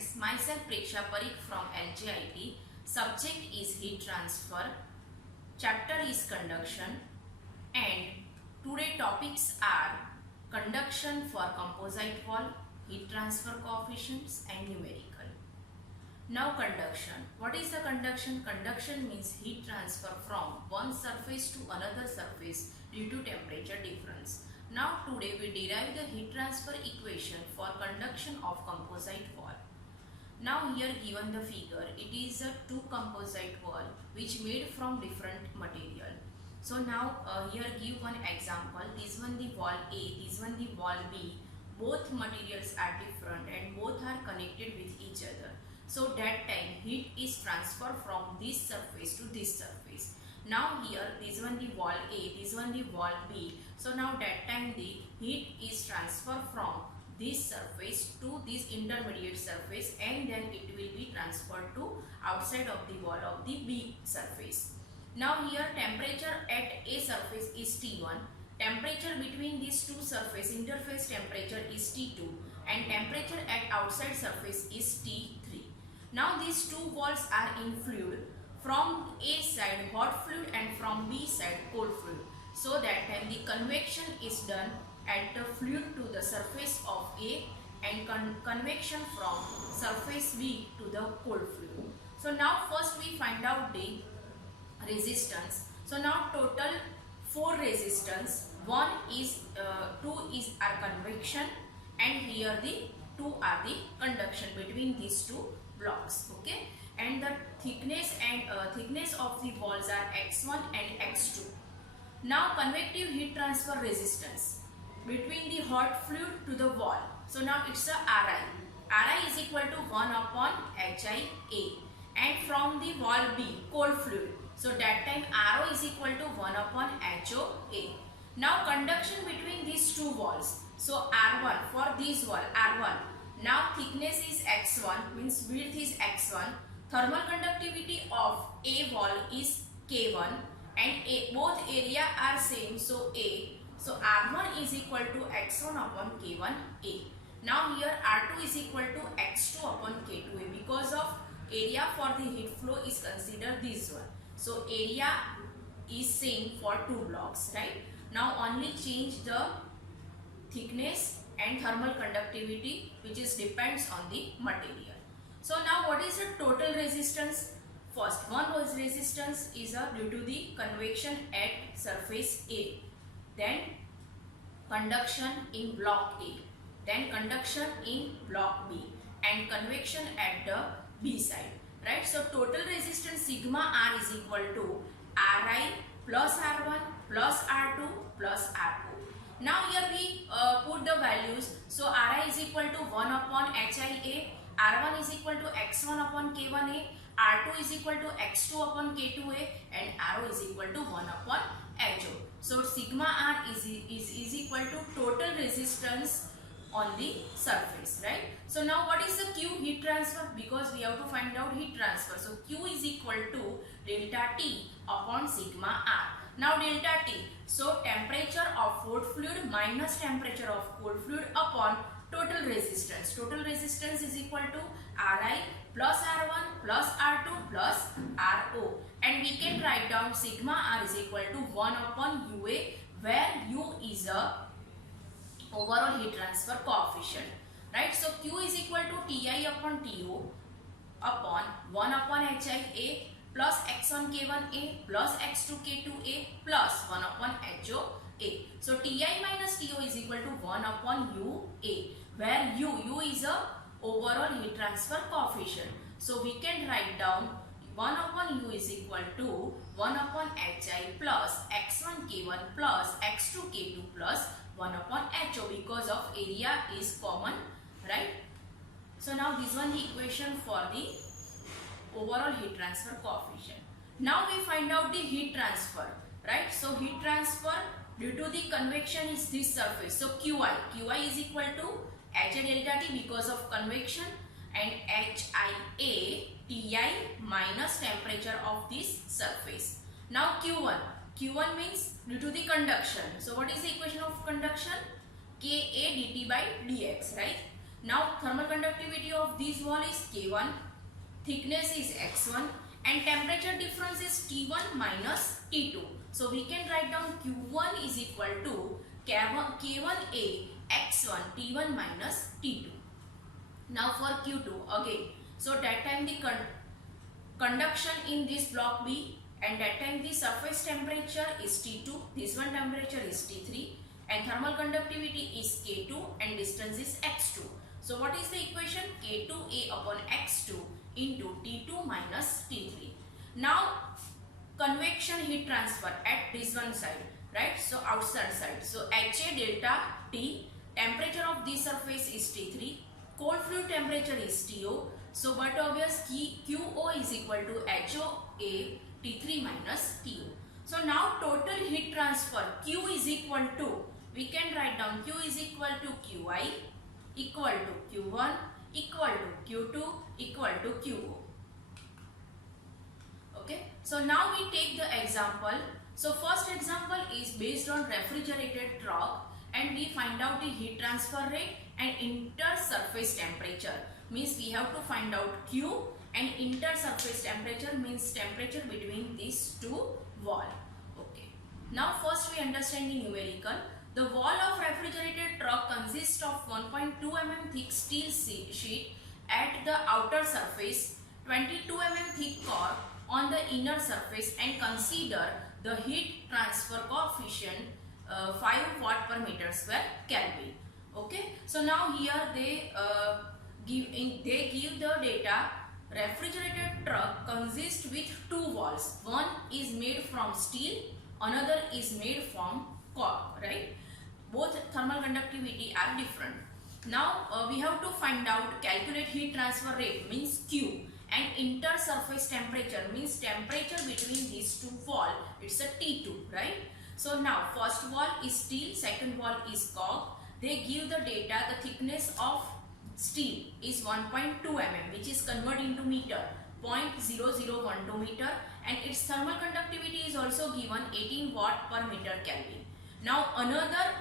friends, myself Preksha Parikh from LJIT. Subject is heat transfer, chapter is conduction, and today topics are conduction for composite wall, heat transfer coefficients and numerical. Now conduction. What is the conduction? Conduction means heat transfer from one surface to another surface due to temperature difference. Now today we derive the heat transfer equation for conduction of composite wall. Now here given the figure, it is a two composite wall which made from different material. So now here give one example. This one the wall A, this one the wall B. Both materials are different and both are connected with each other. So that time heat is transferred from this surface to this surface. Now here this one the wall A, this one the wall B. So now that time the heat is transferred from this surface to this intermediate surface and then it will be transferred to outside of the wall of the B surface. Now here temperature at A surface is T1. Temperature between these two surface interface temperature is T2 and temperature at outside surface is T3. Now these two walls are in fluid. From A side hot fluid and from B side cold fluid. So that time the convection is done at the fluid to the surface of A and convection from surface B to the cold fluid. So now first we find out the resistance. So now total 4 resistance. 1 is 2 is our convection and here the 2 are the conduction between these two blocks. Okay, and the thickness of the walls are x1 and x2. Now convective heat transfer resistance between the hot fluid to the wall. So now it's a Ri. Ri is equal to 1 upon HIA. And from the wall B, cold fluid. So that time Ro is equal to 1 upon HOA. Now conduction between these two walls. So R1 for this wall, R1. Now thickness is x1 means width is x1. Thermal conductivity of A wall is K1 and both area are same, so A. So R1 is equal to x1 upon K1A. Now here R2 is equal to x2 upon K2A because of area for the heat flow is considered this one. So area is same for two blocks, right? Now only change the thickness and thermal conductivity which is depends on the material. So now what is the total resistance? First one was resistance is due to the convection at surface A, then conduction in block A, then conduction in block B and convection at the B side, right? So total resistance sigma R is equal to Ri plus R1 plus R2 plus R2. Now here we put the values. So Ri is equal to 1 upon HIA, R1 is equal to x1 upon K1A, R2 is equal to x2 upon K2A and Ro is equal to 1 upon HO. So sigma R is equal to total resistance on the surface, right? So now what is the Q heat transfer? Because we have to find out heat transfer. So Q is equal to delta T upon sigma R. Now delta T. So temperature of hot fluid minus temperature of cold fluid upon total resistance. Total resistance is equal to Ri plus R1 plus R2 plus Ro. And we can write down sigma R is equal to 1 upon UA where U is a overall heat transfer coefficient. Right? So Q is equal to Ti upon To upon 1 upon HIA plus x1 K1A plus x2 K2A plus 1 upon HOA. So Ti minus To is equal to 1 upon UA where U is a overall heat transfer coefficient. So we can write down 1 upon U is equal to 1 upon Hi plus x1 K1 plus x2 K2 plus 1 upon HO because of area is common, right? So now this one the equation for the overall heat transfer coefficient. Now we find out the heat transfer, right? So heat transfer due to the convection is this surface. So Qi is equal to Hi delta T because of convection and HIA Ti minus temperature of this surface. Now Q1 means due to the conduction. So what is the equation of conduction? Ka dt by dx, right? Now thermal conductivity of this wall is K1, thickness is X1 and temperature difference is T1 minus T2. So we can write down Q1 is equal to K1A X1 T1 minus T2. Now for Q2 again. So that time the conduction in this block B, and that time the surface temperature is T2, this one temperature is T3 and thermal conductivity is K2 and distance is X2. So what is the equation? K2A upon X2 into T2 minus T3. Now convection heat transfer at this one side, right? So outside side. So HA delta T, temperature of this surface is T3, cold fluid temperature is TO. So but obvious QO is equal to HOA T3 minus TO. So now total heat transfer Q is equal to, we can write down Q is equal to QI equal to Q1 equal to Q2 equal to QO. Okay. So now we take the example. So first example is based on refrigerated truck and we find out the heat transfer rate and intersurface temperature. Means we have to find out Q and intersurface temperature means temperature between these two walls. Okay. Now first we understand the numerical. The wall of refrigerated truck consists of 1.2 mm thick steel sheet at the outer surface, 22 mm thick core on the inner surface, and consider the heat transfer coefficient 5 watt per meter square Kelvin. Okay. So now here they give the data. Refrigerated truck consists with two walls. One is made from steel, another is made from cork, right? Both thermal conductivity are different. Now we have to find out, calculate heat transfer rate means Q, and intersurface temperature means temperature between these two walls. It's a T2, right? So now first wall is steel, second wall is cork. They give the data. The thickness of steel is 1.2 mm, which is converted into meter, 0.0012 meter, and its thermal conductivity is also given 18 watt per meter Kelvin. Now another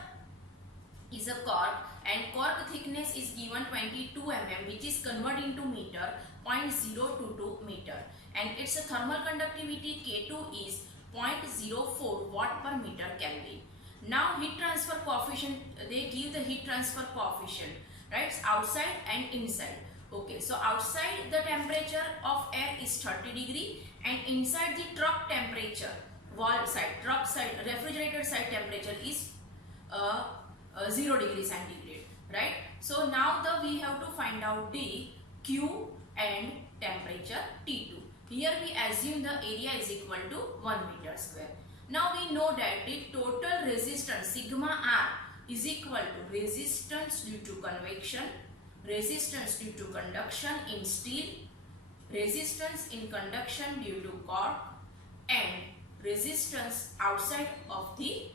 is a cork, and cork thickness is given 22 mm, which is converted into meter, 0.022 meter, and its thermal conductivity K2 is 0.04 watt per meter Kelvin. Now heat transfer coefficient, they give the heat transfer coefficient, right? Outside and inside. Okay, so outside the temperature of air is 30 degree and inside the truck temperature, wall side, truck side, refrigerator side temperature is 0 degree centigrade, right? So now we have to find out the Q and temperature T2. Here we assume the area is equal to 1 meter square. Now we know that the total resistance sigma R is equal to resistance due to convection, resistance due to conduction in steel, resistance in conduction due to cork, and resistance outside of the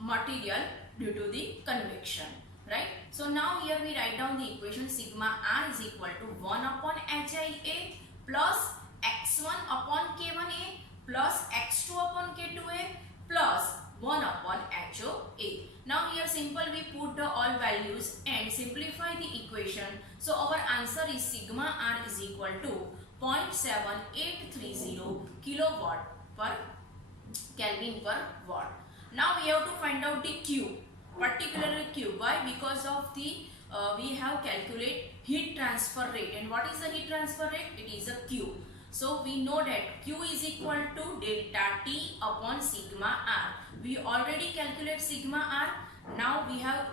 material due to the convection, right? So now here we write down the equation sigma R is equal to 1 upon HIA plus x1 upon K1A plus x2 upon K2A plus 1 upon HOA. Now here simple we put the all values and simplify the equation. So our answer is sigma R is equal to 0.7830 kilowatt per Kelvin per watt. Now we have to find out the Q, particularly Q. Why? Because of the we have calculate heat transfer rate, and what is the heat transfer rate? It is a Q. So we know that Q is equal to delta T upon sigma R. We already calculate sigma R. Now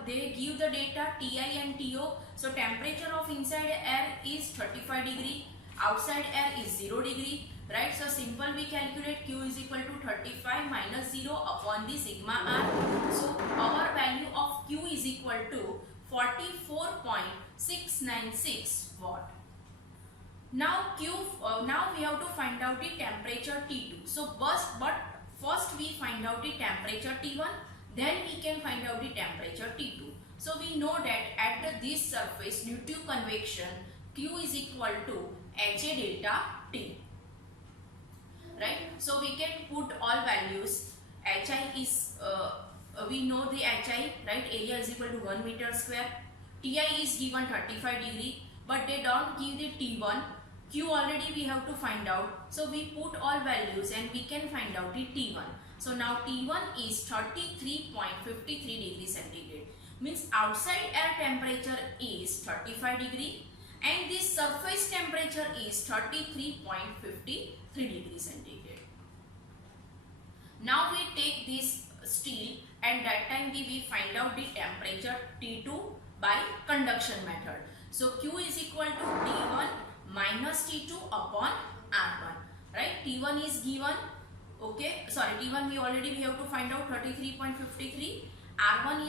they give the data Ti and To. So temperature of inside air is 35 degree, outside air is 0 degree, right? So simple we calculate Q is equal to 35 minus 0 upon the sigma R. So our value of Q is equal to 44.696 watt. Now now we have to find out the temperature T2. So but first we find out the temperature T1, then we can find out the temperature T2. So we know that at this surface due to convection Q is equal to HA delta T, right? So we can put all values. HI is we know the HI, right? Area is equal to 1 meter square. Ti is given 35 degree, but they don't give the T1. Q already we have to find out. So we put all values and we can find out the T1. So now T1 is 33.53 degrees centigrade. Means outside air temperature is 35 degree and this surface temperature is 33.53 degrees centigrade. Now we take this steel and that time we find out the temperature T2 by conduction method. So Q is equal to T1 minus T2 upon R1, right? T1 is given, okay, sorry, T1 we have to find out 33.53. R1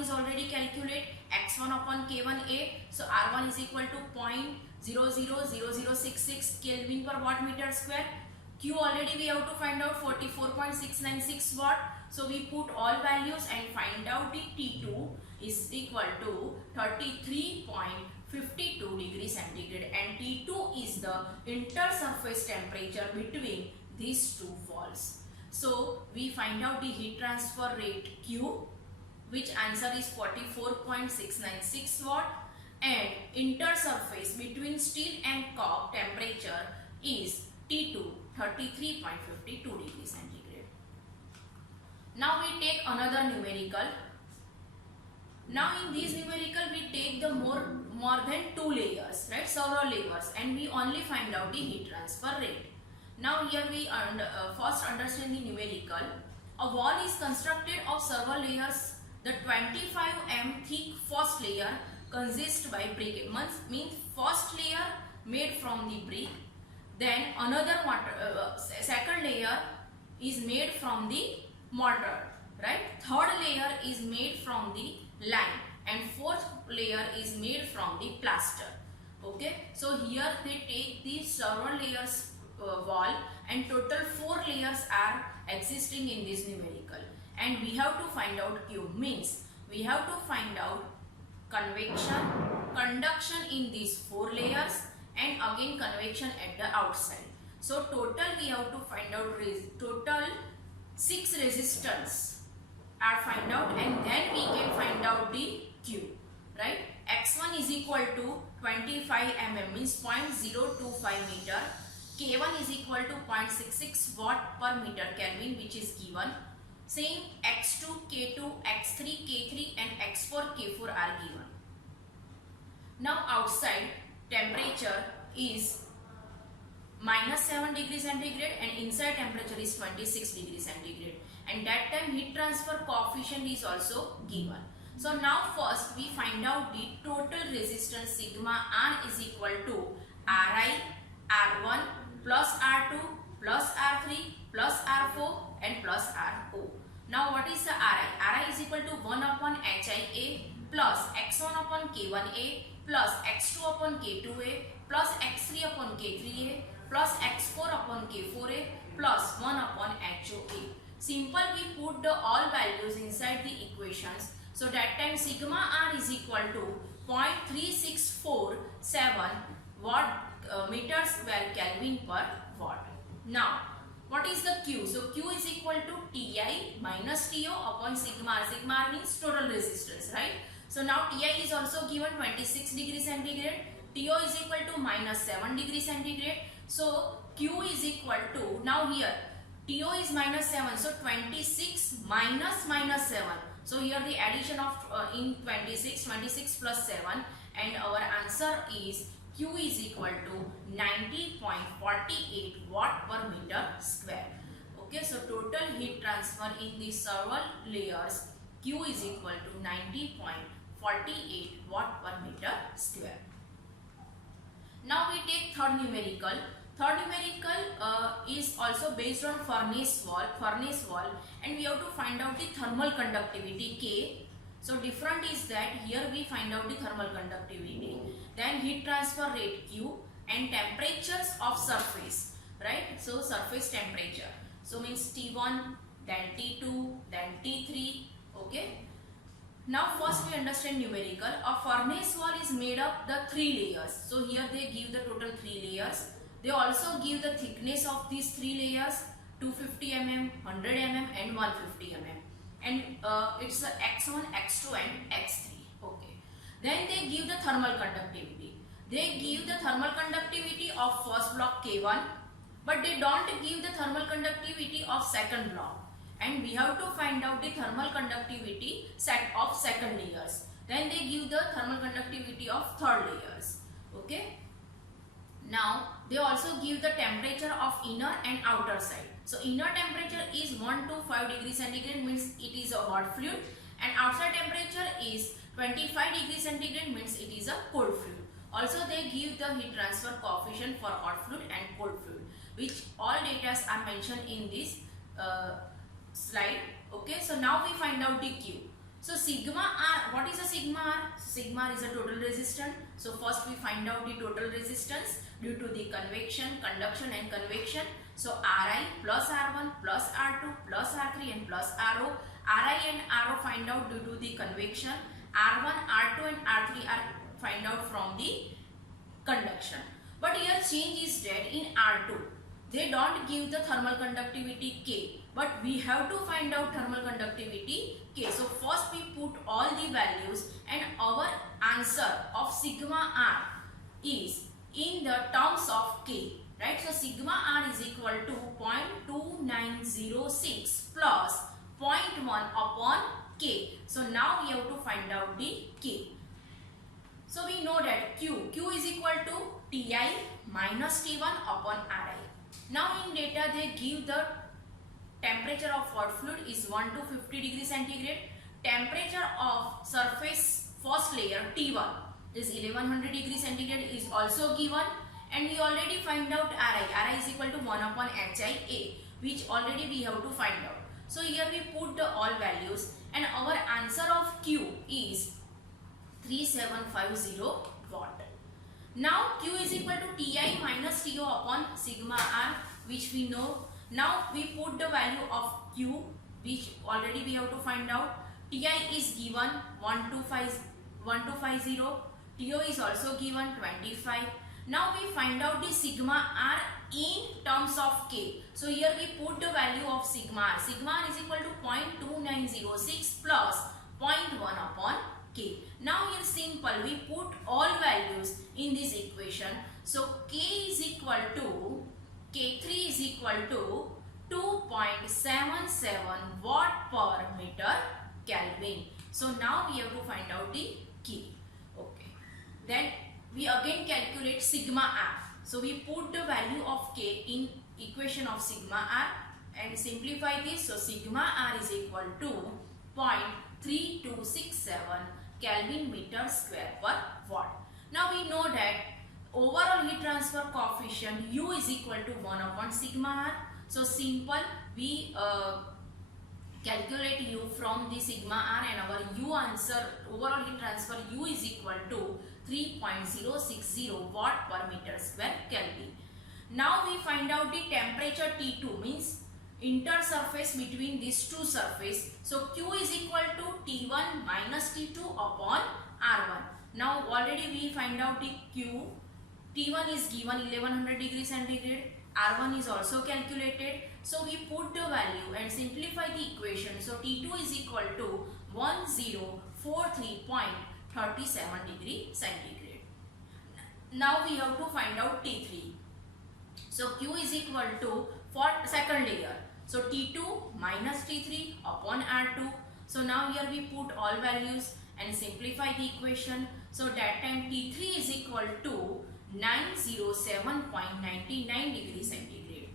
is already calculate x1 upon k1a. So R1 is equal to 0.000066 Kelvin per watt meter square. Q already we have to find out 44.696 watt. So we put all values and find out the T2 is equal to 33.52 degrees centigrade and T2 is the intersurface temperature between these two walls. So we find out the heat transfer rate Q, which answer is 44.696 watt, and intersurface between steel and coke temperature is T2 33.52 degrees centigrade. Now we take another numerical. Now in this numerical we take the more than 2 layers, right, several layers, and we only find out the heat transfer rate. Now here we first understand the numerical. A wall is constructed of several layers. The 25 m thick first layer consists by brick. Means first layer made from the brick. Then another second layer is made from the mortar, right? Third layer is made from the lime and fourth layer is made from the plaster. Okay, so here they take these several layers wall and total 4 layers are existing in this numerical, and we have to find out Q. Means we have to find out convection, conduction in these 4 layers and again convection at the outside. So total we have to find out total 6 resistance are find out, and then we can find out the Q, right? X1 is equal to 25 mm means 0.025 meter. K1 is equal to 0.66 watt per meter Kelvin, which is given. Same X2, K2, X3, K3 and X4, K4 are given. Now outside temperature is -7 degrees centigrade and inside temperature is 26 degrees centigrade, and that time heat transfer coefficient is also given. So now first we find out the total resistance sigma R is equal to Ri R1 plus R2 plus R3 plus R4 and plus RO. Now what is the Ri? Ri is equal to 1 upon HIA plus X1 upon K1A plus X2 upon K2A plus X3 upon K3A plus X4 upon K4A plus 1 upon HOA. Simple, we put the all values inside the equations. So that time sigma R is equal to 0.3647 watt meter square Kelvin per watt. Now what is the Q? So Q is equal to Ti minus To upon sigma R. Sigma R means total resistance, right? So now Ti is also given 26 degrees centigrade. To is equal to -7 degrees centigrade. So Q is equal to, now here To is -7, so 26 minus -7. So here the addition of in 26 plus 7, and our answer is Q is equal to 90.48 watt per meter square. Okay, so total heat transfer in these several layers Q is equal to 90.48 watt per meter square. Now we take third numerical. Third numerical is also based on furnace wall, and we have to find out the thermal conductivity K. So different is that here we find out the thermal conductivity, then heat transfer rate Q, and temperatures of surface, right? So surface temperature. So means T1, then T2, then T3. Okay. Now first we understand numerical. A furnace wall is made of the 3 layers. So here they give the total 3 layers. They also give the thickness of these 3 layers, 250 mm, 100 mm and 150 mm. And it's the X1, X2 and X3. Okay. Then they give the thermal conductivity. They give the thermal conductivity of first block K1, but they don't give the thermal conductivity of second block. And we have to find out the thermal conductivity set of second layers. Then they give the thermal conductivity of third layers. Okay. Now they also give the temperature of inner and outer side. So inner temperature is 1 to 5 degrees centigrade, means it is a hot fluid, and outside temperature is 25 degrees centigrade, means it is a cold fluid. Also they give the heat transfer coefficient for hot fluid and cold fluid, which all data are mentioned in this slide. Okay, so now we find out the Q. So sigma R, what is a sigma R? Sigma R is a total resistance. So first we find out the total resistance due to the convection, conduction and convection. So Ri plus R1 plus R2 plus R3 and plus RO. Ri and RO find out due to the convection. R1, R2 and R3 are find out from the conduction. But here change is there in R2. They don't give the thermal conductivity K, but we have to find out thermal conductivity K. So first we put all the values, and our answer of sigma R is in the terms of K, right? So sigma R is equal to 0.2906 plus 0.1 upon K. So now we have to find out the K. So we know that Q is equal to Ti minus T1 upon Ri. Now in data they give the temperature of hot fluid is 1 to 50 degrees centigrade. Temperature of surface first layer T1 is 1100 degrees centigrade is also given, and we already find out Ri. Ri is equal to 1 upon HIA, which already we have to find out. So here we put the all values, and our answer of Q is 3750 watt. Now Q is equal to Ti minus To upon sigma R, which we know. Now we put the value of Q, which already we have to find out. Ti is given 1250. To is also given 25. Now we find out the sigma R in terms of K. So here we put the value of sigma R. Sigma R is equal to 0.2906 plus 0.1 upon K. Now here simple, we put all values in this equation. So K is equal to, K3 is equal to 2.77 watt per meter Kelvin. So now we have to find out the K. Okay. Then we again calculate sigma R. So we put the value of K in equation of sigma R and simplify this. So sigma R is equal to 0.3267 Kelvin meter square per watt. Now we know that overall heat transfer coefficient U is equal to 1 upon sigma R. So simple, we calculate U from the sigma R, and our U answer overall heat transfer U is equal to 3.060 watt per meter square Kelvin. Now we find out the temperature T2, means intersurface between these two surface. So Q is equal to T1 minus T2 upon R1. Now already we find out the Q. T1 is given 1100 degrees centigrade. R1 is also calculated. So we put the value and simplify the equation. So T2 is equal to 1043.37 degree centigrade. Now we have to find out T3. So Q is equal to for second layer. So T2 minus T3 upon R2. So now here we put all values and simplify the equation. So that time T3 is equal to 907.99 degrees centigrade.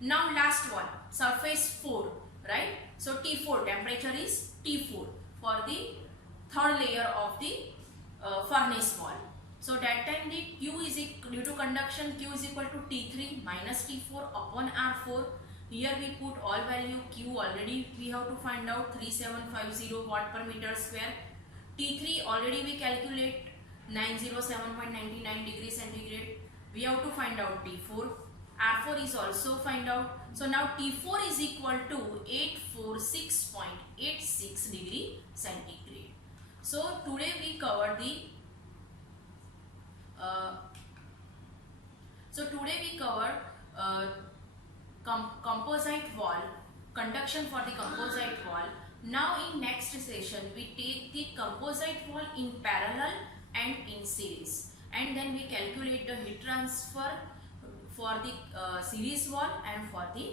Now last one, surface 4, right? So T4, temperature is T4 for the third layer of the furnace wall. So that time the Q is due to conduction, Q is equal to T3 minus T4 upon R4. Here we put all value. Q already we have to find out 3750 watt per meter square. T3 already we calculate 907.99 degrees centigrade. We have to find out T4. R4 is also find out. So now T4 is equal to 846.86 degree centigrade. So today we covered the composite wall, conduction for the composite wall. Now in next session we take the composite wall in parallel and in series, and then we calculate the heat transfer for the series wall and for the